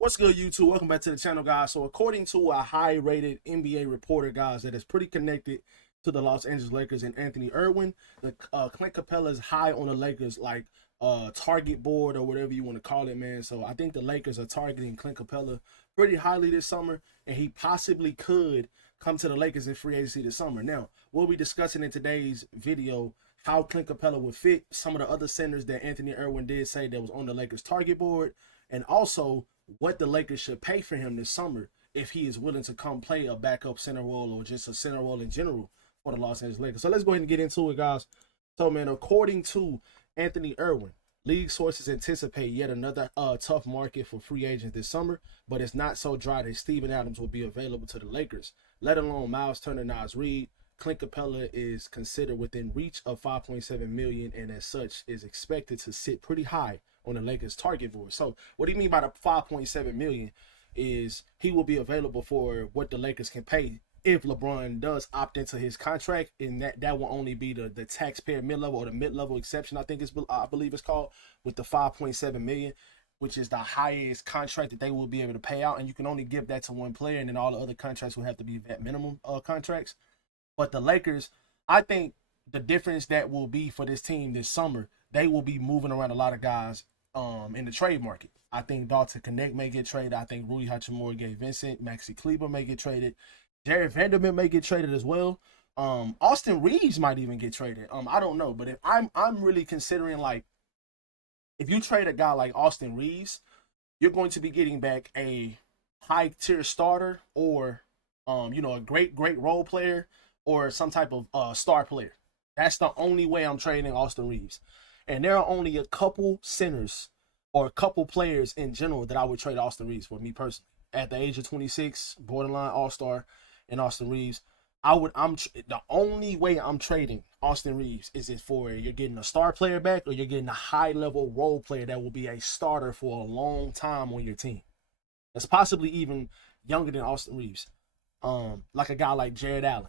What's good, YouTube? Welcome back to the channel, guys. So, according to a high-rated NBA reporter, guys, that is pretty connected to the Los Angeles Lakers and Anthony Irwin, the Clint Capela is high on the Lakers, like target board or whatever you want to call it, man. So, I think the Lakers are targeting Clint Capela pretty highly this summer, and he possibly could come to the Lakers in free agency this summer. Now, we'll be discussing in today's video how Clint Capela would fit some of the other centers that Anthony Irwin did say that was on the Lakers target board, and also what the Lakers should pay for him this summer if he is willing to come play a backup center role or just a center role in general for the Los Angeles Lakers. So let's go ahead and get into it, guys. So, man, according to Anthony Irwin, league sources anticipate yet another tough market for free agents this summer, but it's not so dry that Steven Adams will be available to the Lakers, let alone Miles Turner, Nas Reed. Clint Capela is considered within reach of $5.7 million, and as such is expected to sit pretty high on the Lakers target board. So what do you mean by the $5.7 million is he will be available for what the Lakers can pay if LeBron does opt into his contract, and that will only be the taxpayer mid-level or the mid-level exception, I believe it's called, with the $5.7 million, which is the highest contract that they will be able to pay out, and you can only give that to one player, and then all the other contracts will have to be vet minimum contracts. But the Lakers, I think the difference that will be for this team this summer, they will be moving around a lot of guys in the trade market. I think Dalton Connect may get traded. I think Rudy Hachimura, Gabe Vincent, Maxi Kleber may get traded. Jared Vanderbilt may get traded as well. Austin Reeves might even get traded. I don't know, but if I'm really considering, like, if you trade a guy like Austin Reeves, you're going to be getting back a high tier starter or a great role player or some type of star player. That's the only way I'm trading Austin Reeves. And there are only a couple centers or a couple players in general that I would trade Austin Reeves for, me personally. At the age of 26, borderline all-star in Austin Reeves, the only way I'm trading Austin Reeves is if for you're getting a star player back or you're getting a high-level role player that will be a starter for a long time on your team. That's possibly even younger than Austin Reeves. Like a guy like Jared Allen.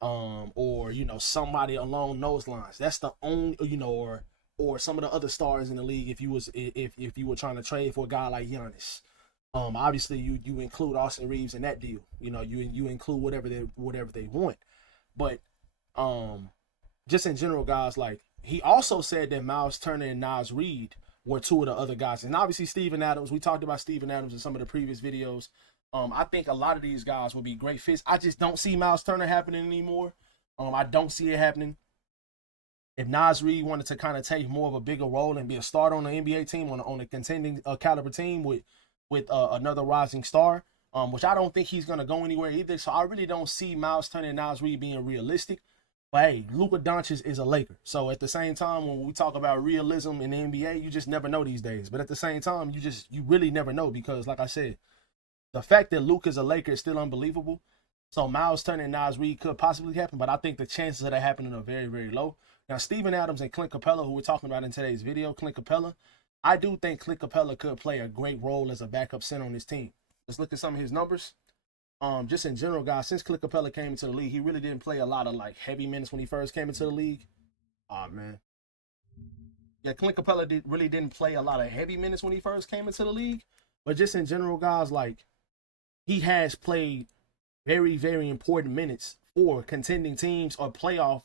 Or somebody along those lines. That's the only or some of the other stars in the league. If you were trying to trade for a guy like Giannis, obviously you include Austin Reeves in that deal. You include whatever they want, but just in general, guys, like, he also said that Miles Turner and Nas Reed were two of the other guys, and obviously Steven Adams. We talked about Steven Adams in some of the previous videos. I think a lot of these guys will be great fits. I just don't see Miles Turner happening anymore. I don't see it happening. If Nas Reed wanted to kind of take more of a bigger role and be a starter on the NBA team, on a contending caliber team with another rising star, which I don't think he's going to go anywhere either. So I really don't see Miles Turner and Nas Reed being realistic. But hey, Luka Doncic is a Laker. So at the same time, when we talk about realism in the NBA, you just never know these days. But at the same time, you really never know, because, like I said, the fact that Luke is a Laker is still unbelievable. So Miles Turner and Nas Reed could possibly happen, but I think the chances of that happening are very, very low. Now, Steven Adams and Clint Capela, who we're talking about in today's video, Clint Capela, I do think Clint Capela could play a great role as a backup center on this team. Let's look at some of his numbers. Just in general, guys, since Clint Capela came into the league, he really didn't play a lot of, like, heavy minutes when he first came into the league. Oh, man. Yeah, Clint Capela really didn't play a lot of heavy minutes when he first came into the league. But just in general, guys, like, he has played very, very important minutes for contending teams or playoff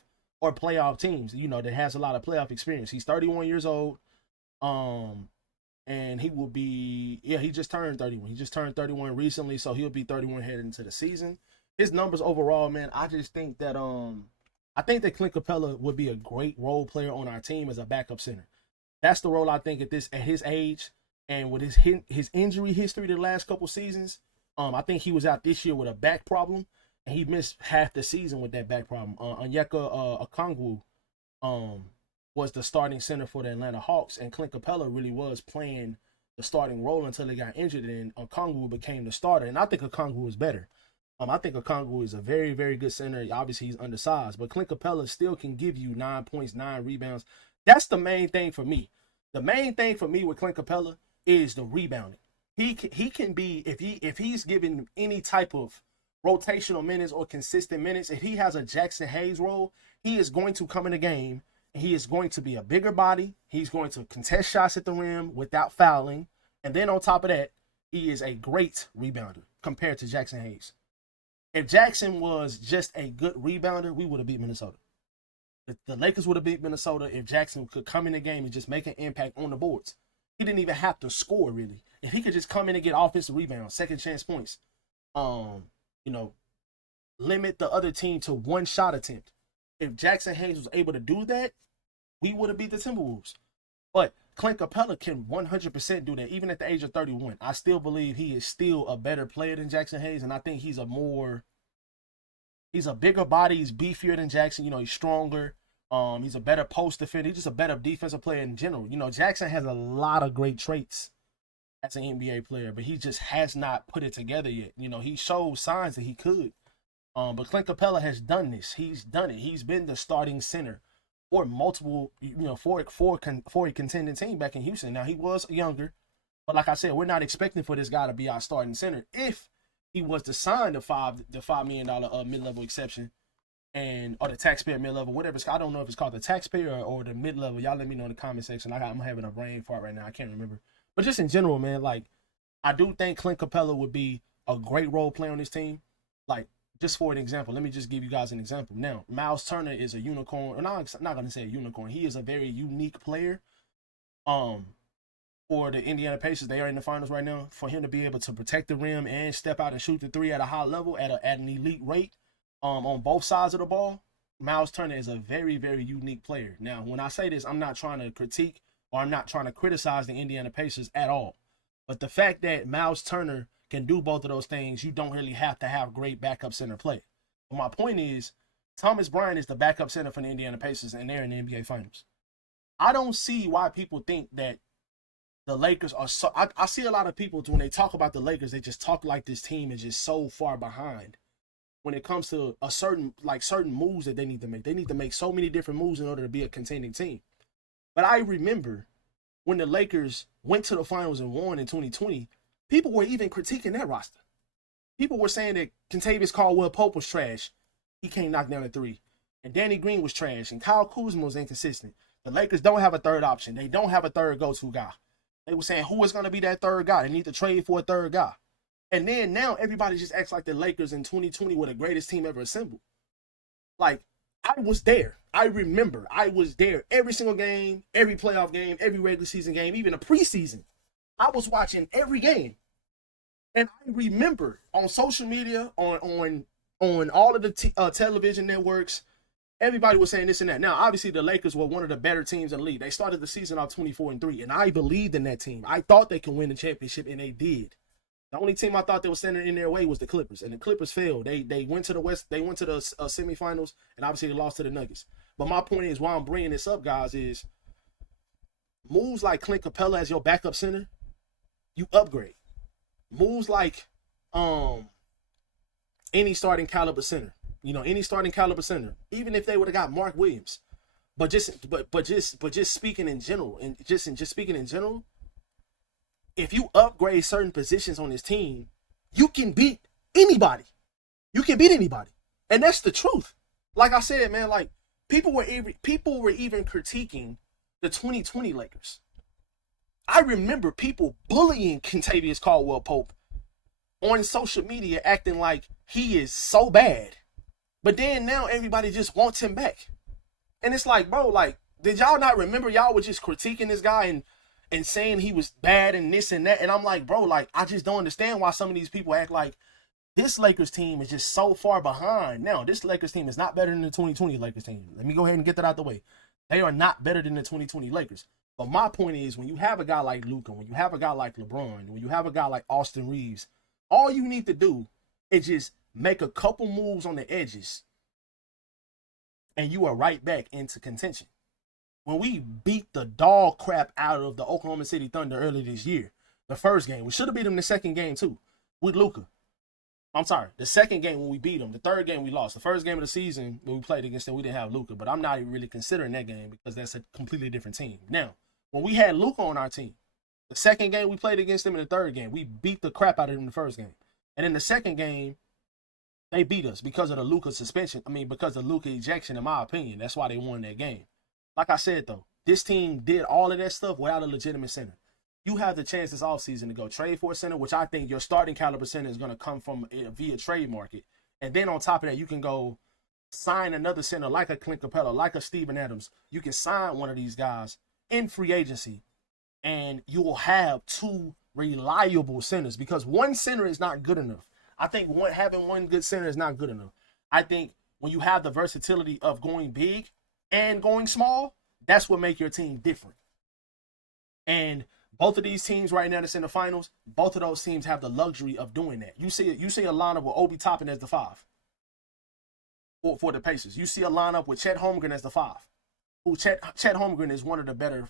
teams, that has a lot of playoff experience. He's 31 years old. And he will be, he just turned 31. He just turned 31 recently, so he'll be 31 heading into the season. His numbers overall, man, I just think that Clint Capela would be a great role player on our team as a backup center. That's the role I think at his age and with his injury history the last couple seasons. I think he was out this year with a back problem, and he missed half the season with that back problem. Onyeka Okongwu was the starting center for the Atlanta Hawks, and Clint Capela really was playing the starting role until he got injured, and Okongwu became the starter. And I think Okongwu is better. I think Okongwu is a very, very good center. Obviously, he's undersized, but Clint Capela still can give you 9 points, 9 rebounds. That's the main thing for me. The main thing for me with Clint Capela is the rebounding. He can be, if he's given any type of rotational minutes or consistent minutes, if he has a Jackson Hayes role, he is going to come in the game, and he is going to be a bigger body. He's going to contest shots at the rim without fouling. And then on top of that, he is a great rebounder compared to Jackson Hayes. If Jackson was just a good rebounder, we would have beat Minnesota. The Lakers would have beat Minnesota if Jackson could come in the game and just make an impact on the boards. He didn't even have to score, really. If he could just come in and get offensive rebounds, second chance points, you know, limit the other team to one shot attempt. If Jackson Hayes was able to do that, we would have beat the Timberwolves. But Clint Capela can 100% do that, even at the age of 31. I still believe he is still a better player than Jackson Hayes, and I think he's a bigger body, he's beefier than Jackson, he's stronger. He's a better post defender, he's just a better defensive player in general. Jackson has a lot of great traits as an NBA player, but he just has not put it together yet. He showed signs that he could. But Clint Capela has done this. He's done it. He's been the starting center for multiple, for a contending team back in Houston. Now, he was younger, but like I said, we're not expecting for this guy to be our starting center. If he was to sign the $5 million mid-level exception, or the taxpayer mid-level, whatever it's called. I don't know if it's called the taxpayer or the mid-level. Y'all let me know in the comment section. I'm having a brain fart right now. I can't remember. But just in general, man, I do think Clint Capela would be a great role player on this team. Just for an example, let me just give you guys an example. Now, Miles Turner is a unicorn. And I'm not going to say a unicorn. He is a very unique player. For the Indiana Pacers, they are in the finals right now. For him to be able to protect the rim and step out and shoot the three at a high level at an elite rate, on both sides of the ball, Miles Turner is a very, very unique player. Now, when I say this, I'm not trying to critique or I'm not trying to criticize the Indiana Pacers at all. But the fact that Miles Turner can do both of those things, you don't really have to have great backup center play. But my point is, Thomas Bryant is the backup center for the Indiana Pacers, and they're in the NBA Finals. I don't see why people think that the Lakers are so... I see a lot of people, when they talk about the Lakers, they just talk like this team is just so far behind when it comes to certain moves that they need to make. They need to make so many different moves in order to be a contending team. But I remember when the Lakers went to the finals and won in 2020, people were even critiquing that roster. People were saying that Kentavious Caldwell-Pope was trash. He can't knock down a three. And Danny Green was trash. And Kyle Kuzma was inconsistent. The Lakers don't have a third option. They don't have a third go-to guy. They were saying, who is going to be that third guy? They need to trade for a third guy. And then now everybody just acts like the Lakers in 2020 were the greatest team ever assembled. I was there. I remember. I was there every single game, every playoff game, every regular season game, even a preseason. I was watching every game. And I remember on social media, on all of the television networks, everybody was saying this and that. Now, obviously, the Lakers were one of the better teams in the league. They started the season off 24-3, and I believed in that team. I thought they could win the championship, and they did. The only team I thought they were standing in their way was the Clippers, and the Clippers failed. They went to the West. They went to the semifinals, and obviously they lost to the Nuggets. But my point is, why I'm bringing this up, guys, is moves like Clint Capela as your backup center, you upgrade. Moves like any starting caliber center, even if they would have got Mark Williams, but just speaking in general, if you upgrade certain positions on this team, you can beat anybody. And that's the truth. Like I said, man, people were even critiquing the 2020 Lakers. I remember people bullying Kentavious Caldwell-Pope on social media, acting like he is so bad. But then now everybody just wants him back. And it's like, bro, did y'all not remember y'all were just critiquing this guy and saying he was bad and this and that? And I'm like, bro, I just don't understand why some of these people act like this Lakers team is just so far behind. Now, this Lakers team is not better than the 2020 Lakers team. Let me go ahead and get that out the way. They are not better than the 2020 Lakers. But my point is, when you have a guy like Luka, when you have a guy like LeBron, when you have a guy like Austin Reeves, all you need to do is just make a couple moves on the edges, and you are right back into contention. When we beat the dog crap out of the Oklahoma City Thunder earlier this year, the first game, we should have beat them the second game too, with Luka. I'm sorry, the second game when we beat them, the third game we lost. The first game of the season when we played against them, we didn't have Luka, but I'm not even really considering that game because that's a completely different team. Now, when we had Luka on our team, the second game we played against them in the third game, we beat the crap out of them in the first game. And in the second game, they beat us because of the Luka suspension. Because of the Luka ejection, in my opinion. That's why they won that game. Like I said, though, this team did all of that stuff without a legitimate center. you have the chance this offseason to go trade for a center, which I think your starting caliber center is going to come from via trade market. And then on top of that, you can go sign another center like a Clint Capela, like a Steven Adams. You can sign one of these guys in free agency, and you will have two reliable centers, because one center is not good enough. I think having one good center is not good enough. I think when you have the versatility of going big and going small, that's what make your team different. And both of these teams right now that's in the finals, both of those teams have the luxury of doing that. You see a lineup with Obi Toppin as the 5 for the Pacers. You see a lineup with Chet Holmgren as the 5. Chet Holmgren is one of the better,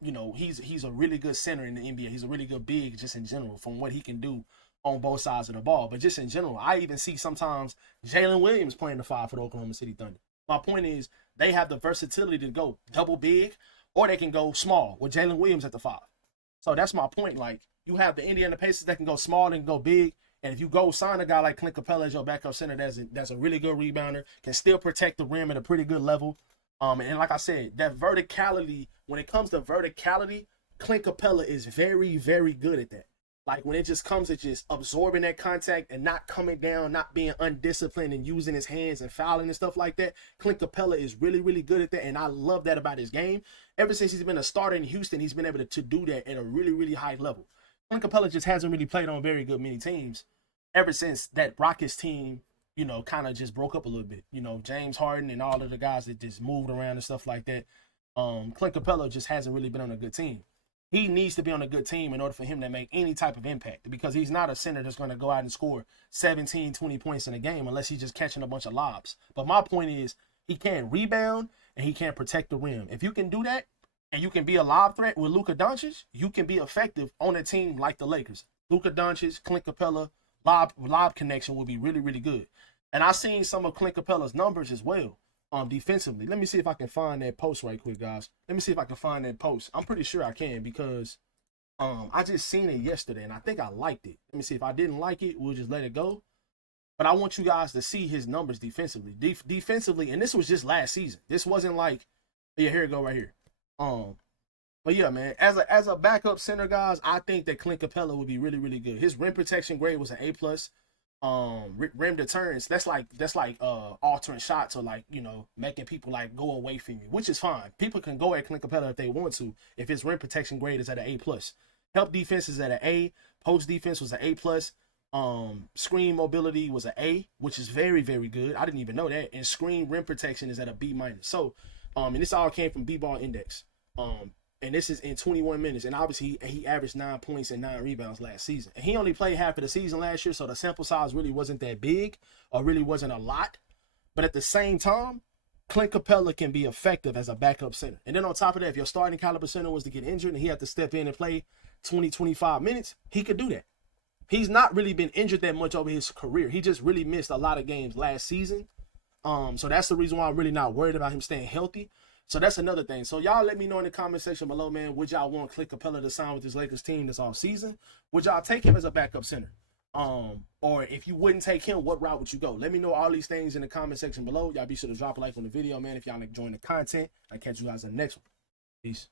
he's a really good center in the NBA. He's a really good big just in general from what he can do on both sides of the ball. But just in general, I even see sometimes Jalen Williams playing the 5 for the Oklahoma City Thunder. My point is they have the versatility to go double big, or they can go small with Jalen Williams at the 5. So that's my point. Like, you have the Indiana Pacers that can go small and go big. And if you go sign a guy like Clint Capela as your backup center, that's a really good rebounder, can still protect the rim at a pretty good level. And like I said, that verticality, when it comes to verticality, Clint Capela is very, very good at that. Like, when it just comes to just absorbing that contact and not coming down, not being undisciplined and using his hands and fouling and stuff like that, Clint Capela is really, really good at that. And I love that about his game. Ever since he's been a starter in Houston, he's been able to do that at a really, really high level. Clint Capela just hasn't really played on very good many teams ever since that Rockets team, kind of just broke up a little bit. James Harden and all of the guys that just moved around and stuff like that. Clint Capela just hasn't really been on a good team. He needs to be on a good team in order for him to make any type of impact, because he's not a center that's going to go out and score 17, 20 points in a game unless he's just catching a bunch of lobs. But my point is, he can rebound and he can protect the rim. If you can do that and you can be a lob threat with Luka Doncic, you can be effective on a team like the Lakers. Luka Doncic, Clint Capela, lob connection will be really, really good. And I've seen some of Clint Capela's numbers as well. Defensively. Let me see if I can find that post right quick, guys. Let me see if I can find that post. I'm pretty sure I can, because I just seen it yesterday and I think I liked it. Let me see. If I didn't like it, we'll just let it go. But I want you guys to see his numbers defensively. Defensively, and this was just last season. This wasn't like, yeah, here it go right here. But yeah, man, as a backup center, guys, I think that Clint Capela would be really, really good. His rim protection grade was an A+. Rim deterrence, that's like altering shots, or like, making people like go away from you, which is fine. People can go at Clint Capela if they want to, if his rim protection grade is at an A+. Help defense is at an A. Post defense was an A+. Screen mobility was an A, which is very, very good. I didn't even know that. And screen rim protection is at a B-. So and this all came from B-Ball Index. And this is in 21 minutes. And obviously, he averaged 9 points and 9 rebounds last season. And he only played half of the season last year, so the sample size really wasn't that big, or really wasn't a lot. But at the same time, Clint Capela can be effective as a backup center. And then on top of that, if your starting caliber center was to get injured and he had to step in and play 20, 25 minutes, he could do that. He's not really been injured that much over his career. He just really missed a lot of games last season. So that's the reason why I'm really not worried about him staying healthy. So that's another thing. So y'all let me know in the comment section below, man. Would y'all want Clint Capela to sign with this Lakers team this offseason? Would y'all take him as a backup center? Or if you wouldn't take him, what route would you go? Let me know all these things in the comment section below. Y'all be sure to drop a like on the video, man, if y'all enjoying the content. I'll catch you guys in the next one. Peace.